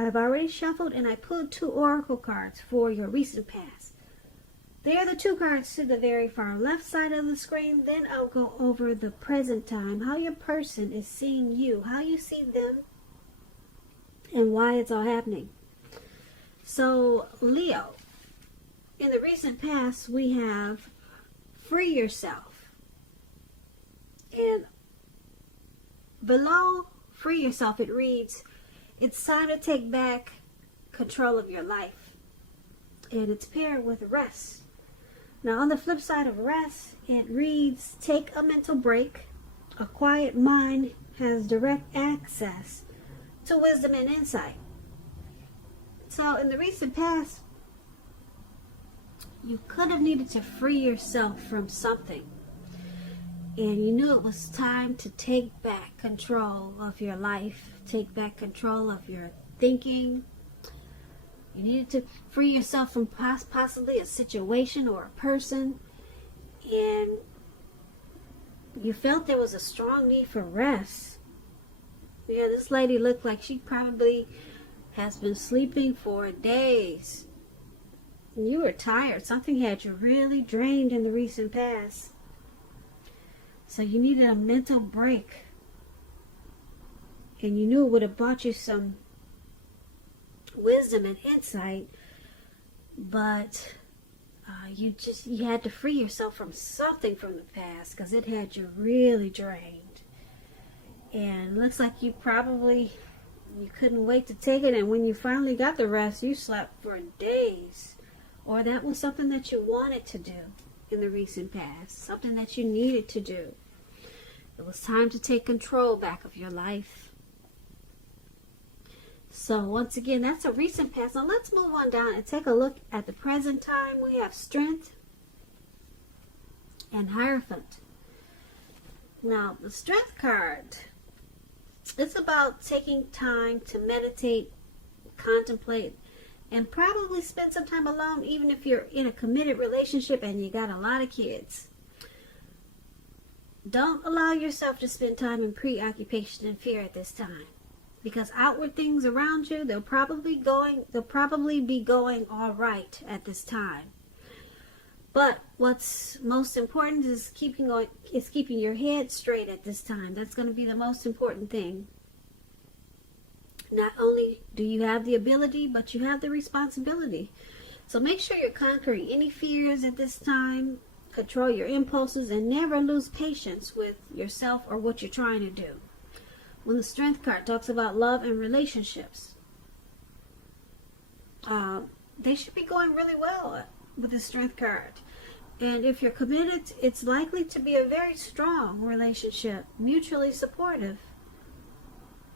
I've already shuffled and I pulled 2 oracle cards for your recent past. They are the 2 cards to the very far left side of the screen. Then I'll go over the present time, how your person is seeing you, how you see them, and why it's all happening. So, Leo, in the recent past, we have free yourself. And below free yourself, it reads, it's time to take back control of your life. And it's paired with rest. Now, on the flip side of rest, it reads, take a mental break. A quiet mind has direct access to wisdom and insight. So, in the recent past, you could have needed to free yourself from something. And you knew it was time to take back control of your life, take back control of your thinking. You needed to free yourself from possibly a situation or a person. And you felt there was a strong need for rest. Yeah, this lady looked like she probably has been sleeping for days. You were tired. Something had you really drained in the recent past. So you needed a mental break. And you knew it would have brought you some wisdom and insight. But you had to free yourself from something from the past because it had you really drained. And it looks like you couldn't wait to take it. And when you finally got the rest, you slept for days. Or that was something that you wanted to do in the recent past. Something that you needed to do. It was time to take control back of your life. So once again, that's a recent past. Now let's move on down and take a look at the present time. We have Strength and Hierophant. Now the Strength card, it's about taking time to meditate, contemplate, and probably spend some time alone, even if you're in a committed relationship and you got a lot of kids. Don't allow yourself to spend time in preoccupation and fear at this time. Because outward things around you, they'll probably be going all right at this time. But what's most important is keeping your head straight at this time. That's going to be the most important thing. Not only do you have the ability, but you have the responsibility. So make sure you're conquering any fears at this time. Control your impulses and never lose patience with yourself or what you're trying to do. When the Strength card talks about love and relationships, they should be going really well with the Strength card. And if you're committed, it's likely to be a very strong relationship, mutually supportive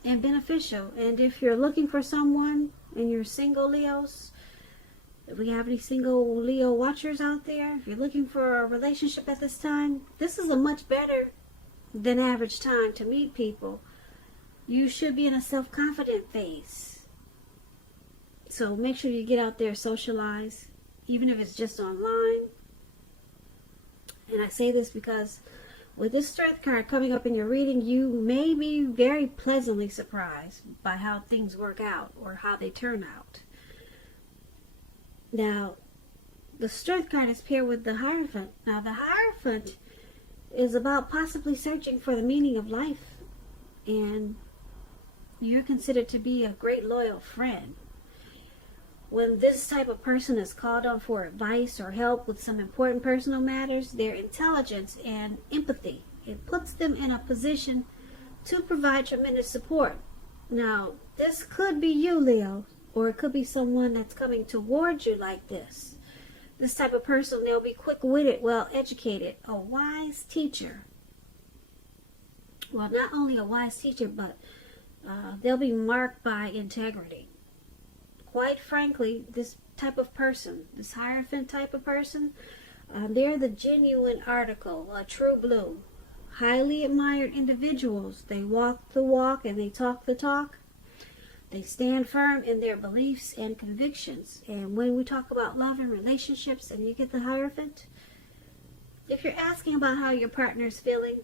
and beneficial. And if you're looking for someone and you're single Leos, if we have any single Leo watchers out there, if you're looking for a relationship at this time, this is a much better than average time to meet people. You should be in a self-confident phase. So make sure you get out there, socialize, even if it's just online. And I say this because with this Strength card coming up in your reading, you may be very pleasantly surprised by how things work out or how they turn out. Now, the Strength card is paired with the Hierophant. Now, the Hierophant is about possibly searching for the meaning of life. And you're considered to be a great loyal friend. When this type of person is called on for advice or help with some important personal matters, their intelligence and empathy, it puts them in a position to provide tremendous support. Now, this could be you, Leo, or it could be someone that's coming towards you like this. This type of person, they'll be quick-witted, well-educated, a wise teacher. Well, not only a wise teacher, but they'll be marked by integrity. Quite frankly, this type of person, this Hierophant type of person, they're the genuine article, a true blue. Highly admired individuals. They walk the walk and they talk the talk. They stand firm in their beliefs and convictions. And when we talk about love and relationships and you get the Hierophant, if you're asking about how your partner is feeling,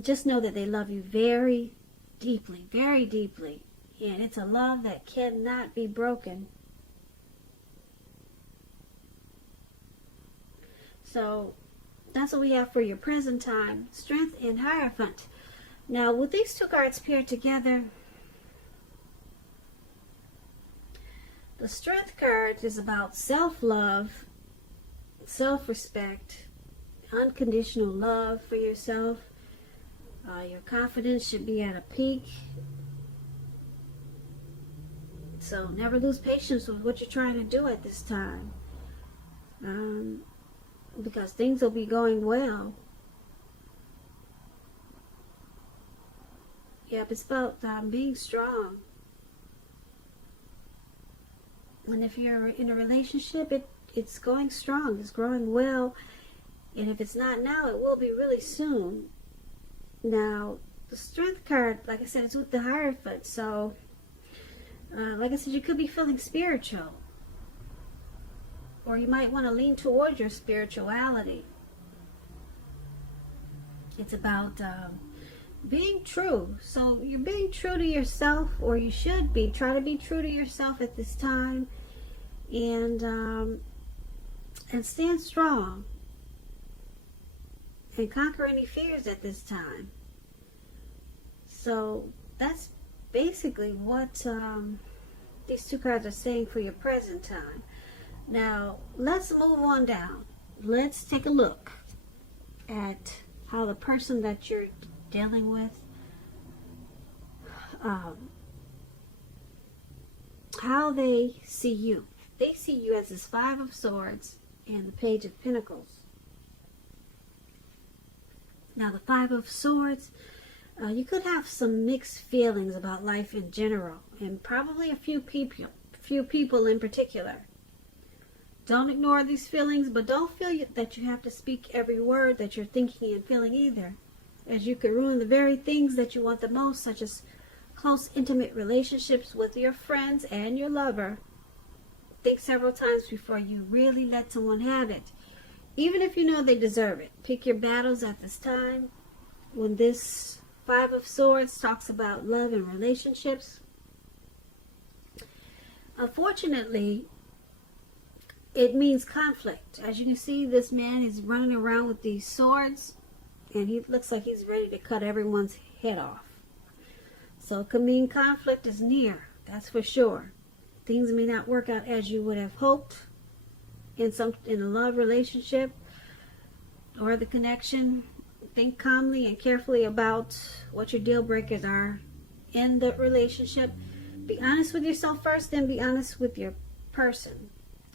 just know that they love you very deeply, And it's a love that cannot be broken. So that's what we have for your present time. Strength and Hierophant. Now, with these two cards paired together, the Strength card is about self-love, self-respect, unconditional love for yourself. Your confidence should be at a peak. So never lose patience with what you're trying to do at this time. Because things will be going well. Yep, it's about being strong. And if you're in a relationship, it's going strong. It's growing well. And if it's not now, it will be really soon. Now, the Strength card, like I said, it's with the Hierophant. So, like I said, you could be feeling spiritual. Or you might want to lean towards your spirituality. It's about being true. So you're being true to yourself, or you should be. Try to be true to yourself at this time. And stand strong. And conquer any fears at this time. So that's basically what these two cards are saying for your present time. Now, let's move on down. Let's take a look at how the person that you're dealing with, how they see you. They see you as this Five of Swords and the Page of Pentacles. Now, the Five of Swords, you could have some mixed feelings about life in general, and probably a few people in particular. Don't ignore these feelings, but don't feel that you have to speak every word that you're thinking and feeling either, as you could ruin the very things that you want the most, such as close, intimate relationships with your friends and your lover. Think several times before you really let someone have it, even if you know they deserve it. Pick your battles at this time. When this Five of Swords talks about love and relationships, unfortunately, it means conflict. As you can see, this man is running around with these swords, and he looks like he's ready to cut everyone's head off. So it could mean conflict is near, that's for sure. Things may not work out as you would have hoped in a love relationship or the connection. Think calmly and carefully about what your deal breakers are in the relationship. Be honest with yourself first, then be honest with your person.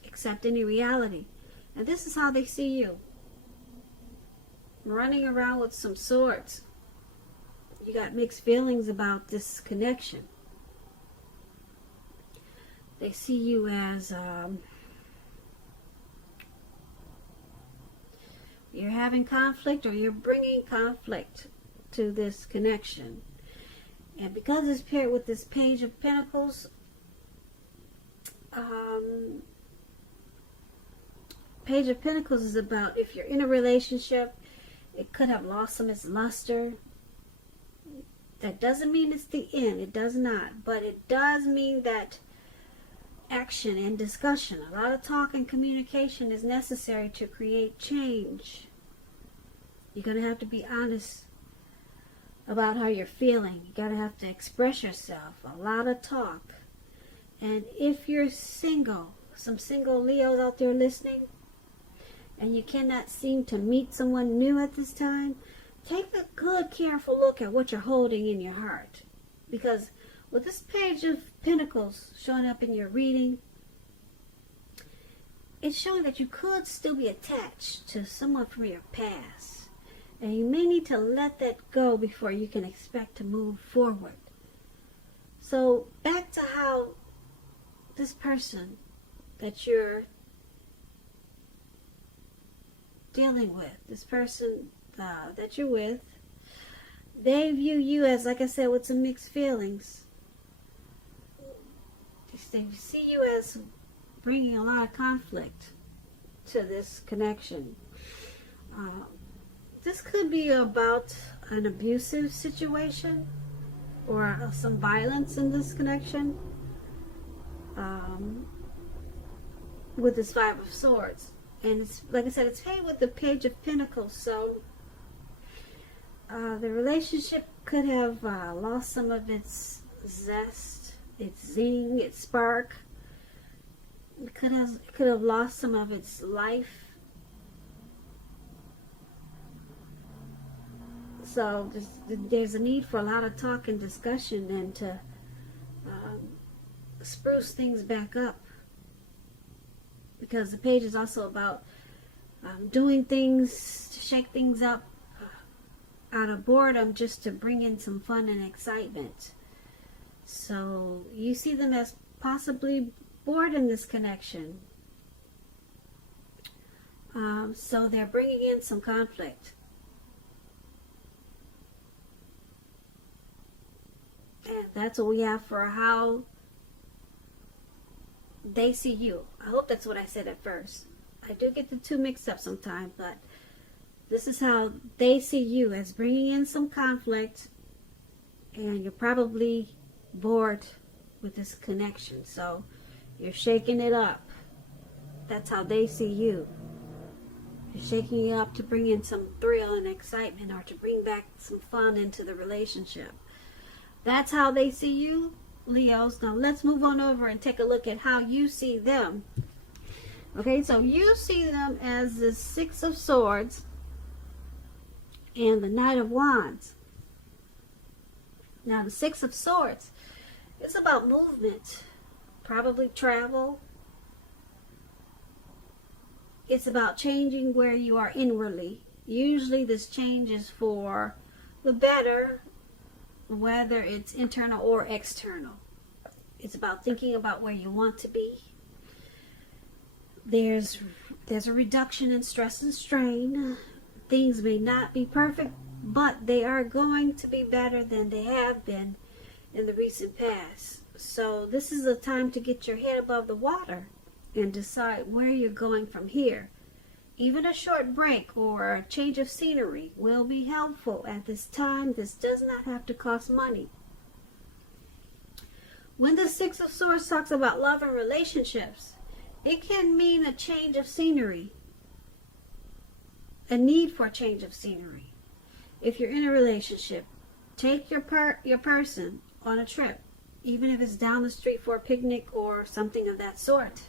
Accept any reality. And this is how they see you. Running around with some swords. You got mixed feelings about this connection. They see you as you're having conflict, or you're bringing conflict to this connection. And because it's paired with this Page of Pentacles, Page of Pentacles is about if you're in a relationship, it could have lost some of its luster. That doesn't mean it's the end. It does not. But it does mean that action and discussion, a lot of talk and communication is necessary to create change. You're going to have to be honest about how you're feeling. You're going to have to express yourself. A lot of talk. And if you're single, some single Leos out there listening, and you cannot seem to meet someone new at this time, take a good, careful look at what you're holding in your heart. Because with this Page of Pentacles showing up in your reading, it's showing that you could still be attached to someone from your past. And you may need to let that go before you can expect to move forward. So back to how this person that you're dealing with, this person that you're with, they view you as, like I said, with some mixed feelings. They see you as bringing a lot of conflict to this connection. This could be about an abusive situation. or some violence in this connection with this Five of Swords. And it's, like I said, it's paired with the Page of Pentacles. So the relationship could have lost some of its zest, its zing, its spark. It could have lost some of its life. So there's a need for a lot of talk and discussion, and to spruce things back up. Because the page is also about doing things to shake things up out of boredom, just to bring in some fun and excitement. So you see them as possibly bored in this connection. So they're bringing in some conflict. And that's what we have for how they see you. I hope that's what I said at first. I do get the two mixed up sometimes, but this is how they see you, as bringing in some conflict, and you're probably bored with this connection. So you're shaking it up. That's how they see you. You're shaking it up to bring in some thrill and excitement, or to bring back some fun into the relationship. That's how they see you, Leos. Now let's move on over and take a look at how you see them. Okay, so you see them as the Six of Swords and the Knight of Wands. Now the Six of Swords is about movement, probably travel. It's about changing where you are inwardly. Usually this change is for the better, whether it's internal or external. It's about thinking about where you want to be. There's a reduction in stress and strain. Things may not be perfect, but they are going to be better than they have been in the recent past. So this is a time to get your head above the water and decide where you're going from here. Even a short break or a change of scenery will be helpful at this time. This does not have to cost money. When the Six of Swords talks about love and relationships, it can mean a change of scenery, a need for a change of scenery. If you're in a relationship, take your person on a trip, even if it's down the street for a picnic or something of that sort.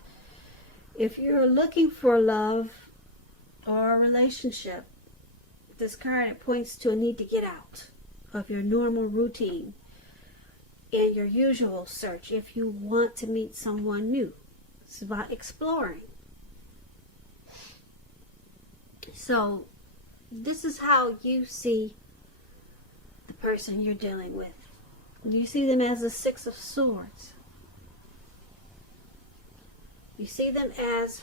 If you're looking for love or a relationship, this card, it points to a need to get out of your normal routine and your usual search if you want to meet someone new. It's about exploring. So this is how you see the person you're dealing with. You see them as the Six of Swords. You see them as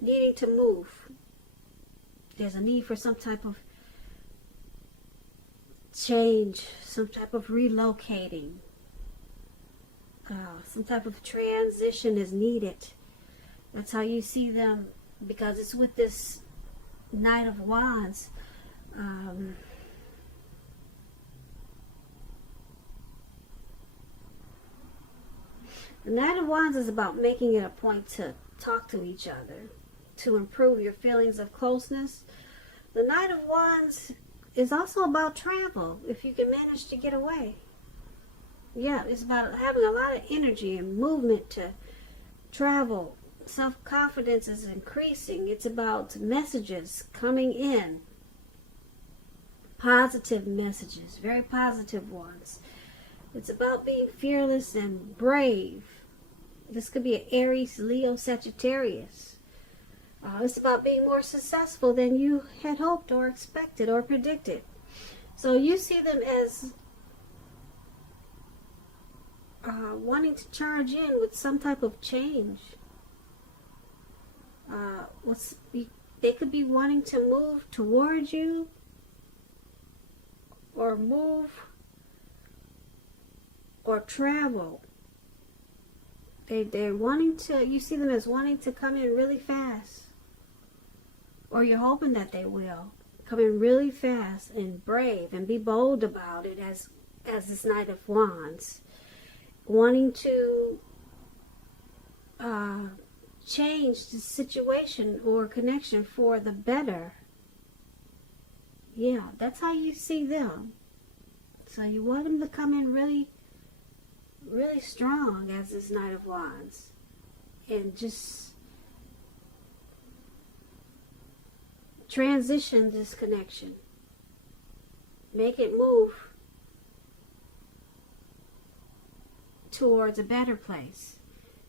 needing to move. There's a need for some type of change, some type of relocating. Some type of transition is needed. That's how you see them, because it's with this Knight of Wands. The Knight of Wands is about making it a point to talk to each other, to improve your feelings of closeness. The Knight of Wands is also about travel, if you can manage to get away. Yeah, it's about having a lot of energy and movement to travel. Self-confidence is increasing. It's about messages coming in. Positive messages, very positive ones. It's about being fearless and brave. This could be an Aries, Leo, Sagittarius. It's about being more successful than you had hoped or expected or predicted. So you see them as wanting to charge in with some type of change. They could be wanting to move towards you, or move, or travel. They're wanting to, you see them as wanting to come in really fast. Or you're hoping that they will come in really fast and brave and be bold about it as this Knight of Wands, wanting to change the situation or connection for the better. Yeah, that's how you see them. So you want them to come in really, really strong as this Knight of Wands, and just transition this connection. Make it move towards a better place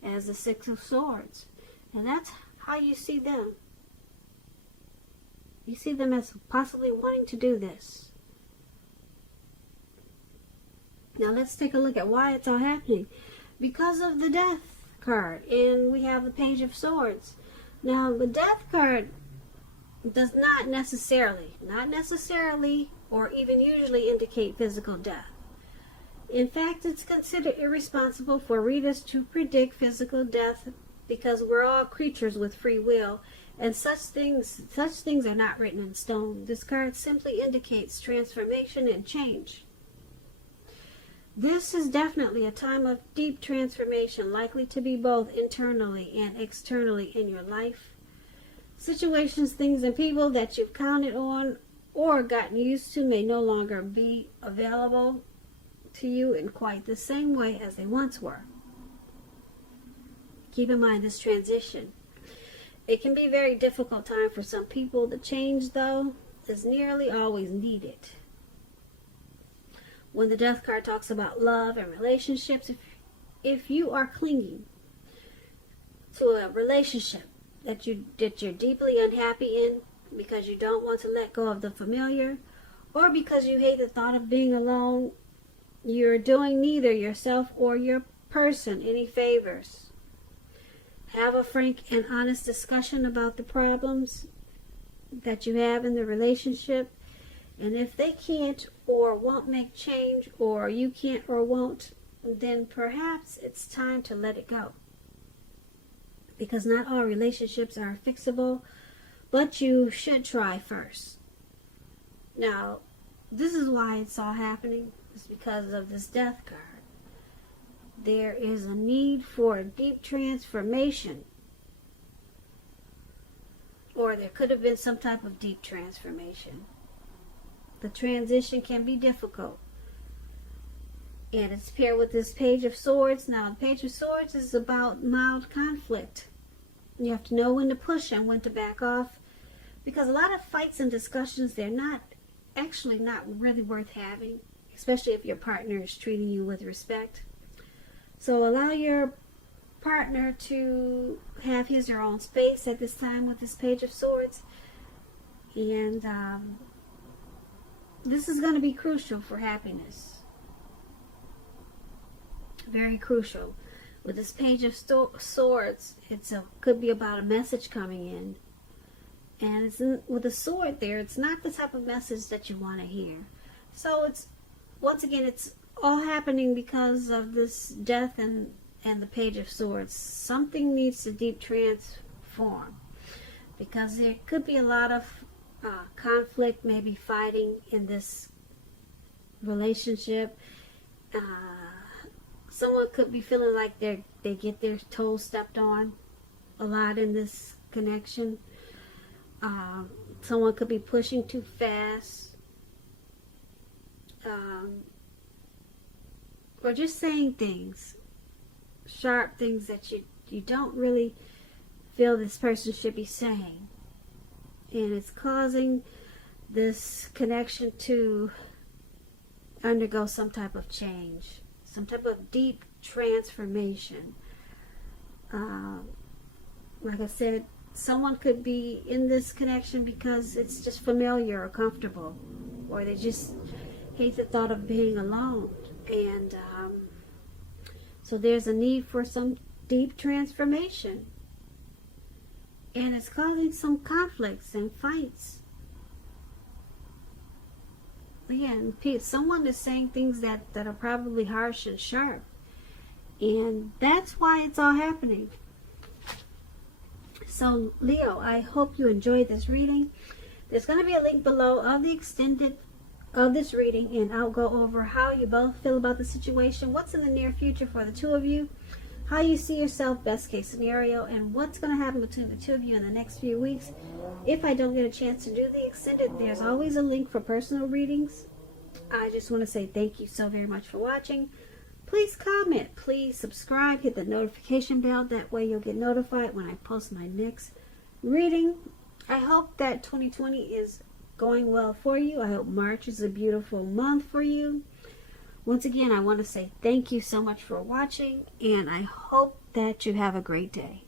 as the Six of Swords. And that's how you see them. You see them as possibly wanting to do this. Now let's take a look at why it's all happening. Because of the Death card, and we have the Page of Swords. Now the Death card does not necessarily, or even usually indicate physical death. In fact, it's considered irresponsible for readers to predict physical death because we're all creatures with free will, and such things are not written in stone. This card simply indicates transformation and change. This is definitely a time of deep transformation, likely to be both internally and externally in your life. Situations, things, and people that you've counted on or gotten used to may no longer be available to you in quite the same way as they once were. Keep in mind this transition. It can be a very difficult time for some people. The change, though, is nearly always needed. When the Death card talks about love and relationships, if you are clinging to a relationship that you're deeply unhappy in because you don't want to let go of the familiar, or because you hate the thought of being alone, you're doing neither yourself or your person any favors. Have a frank and honest discussion about the problems that you have in the relationship. And if they can't or won't make change, or you can't or won't, then perhaps it's time to let it go. Because not all relationships are fixable, but you should try first. Now, this is why it's all happening. It's because of this Death card. There is a need for a deep transformation. Or there could have been some type of deep transformation. The transition can be difficult. And it's paired with this Page of Swords. Now, the Page of Swords is about mild conflict. You have to know when to push and when to back off. Because a lot of fights and discussions, they're not really worth having. Especially if your partner is treating you with respect. So allow your partner to have his or her own space at this time with this Page of Swords. And this is going to be crucial for happiness. Very crucial. With this Page of Swords, could be about a message coming in. And with a sword there, it's not the type of message that you want to hear. So once again, it's all happening because of this Death and the Page of Swords. Something needs to deep transform. Because there could be a lot of conflict, maybe fighting in this relationship. Someone could be feeling like they get their toes stepped on a lot in this connection. Someone could be pushing too fast. Or just saying things, sharp things that you don't really feel this person should be saying. And it's causing this connection to undergo some type of change, some type of deep transformation. Like I said, someone could be in this connection because it's just familiar or comfortable, or they just hate the thought of being alone. And so there's a need for some deep transformation. And it's causing some conflicts and fights. Again, someone is saying things that are probably harsh and sharp. And that's why it's all happening. So, Leo, I hope you enjoyed this reading. There's going to be a link below of the extended of this reading, and I'll go over how you both feel about the situation, what's in the near future for the two of you, how you see yourself best case scenario, and what's going to happen between the two of you in the next few weeks. If I don't get a chance to do the extended, there's always a link for personal readings. I just want to say thank you so very much for watching. Please comment, please subscribe, hit the notification bell. That way you'll get notified when I post my next reading. I hope that 2020 is going well for you. I hope March is a beautiful month for you. Once again, I want to say thank you so much for watching, and I hope that you have a great day.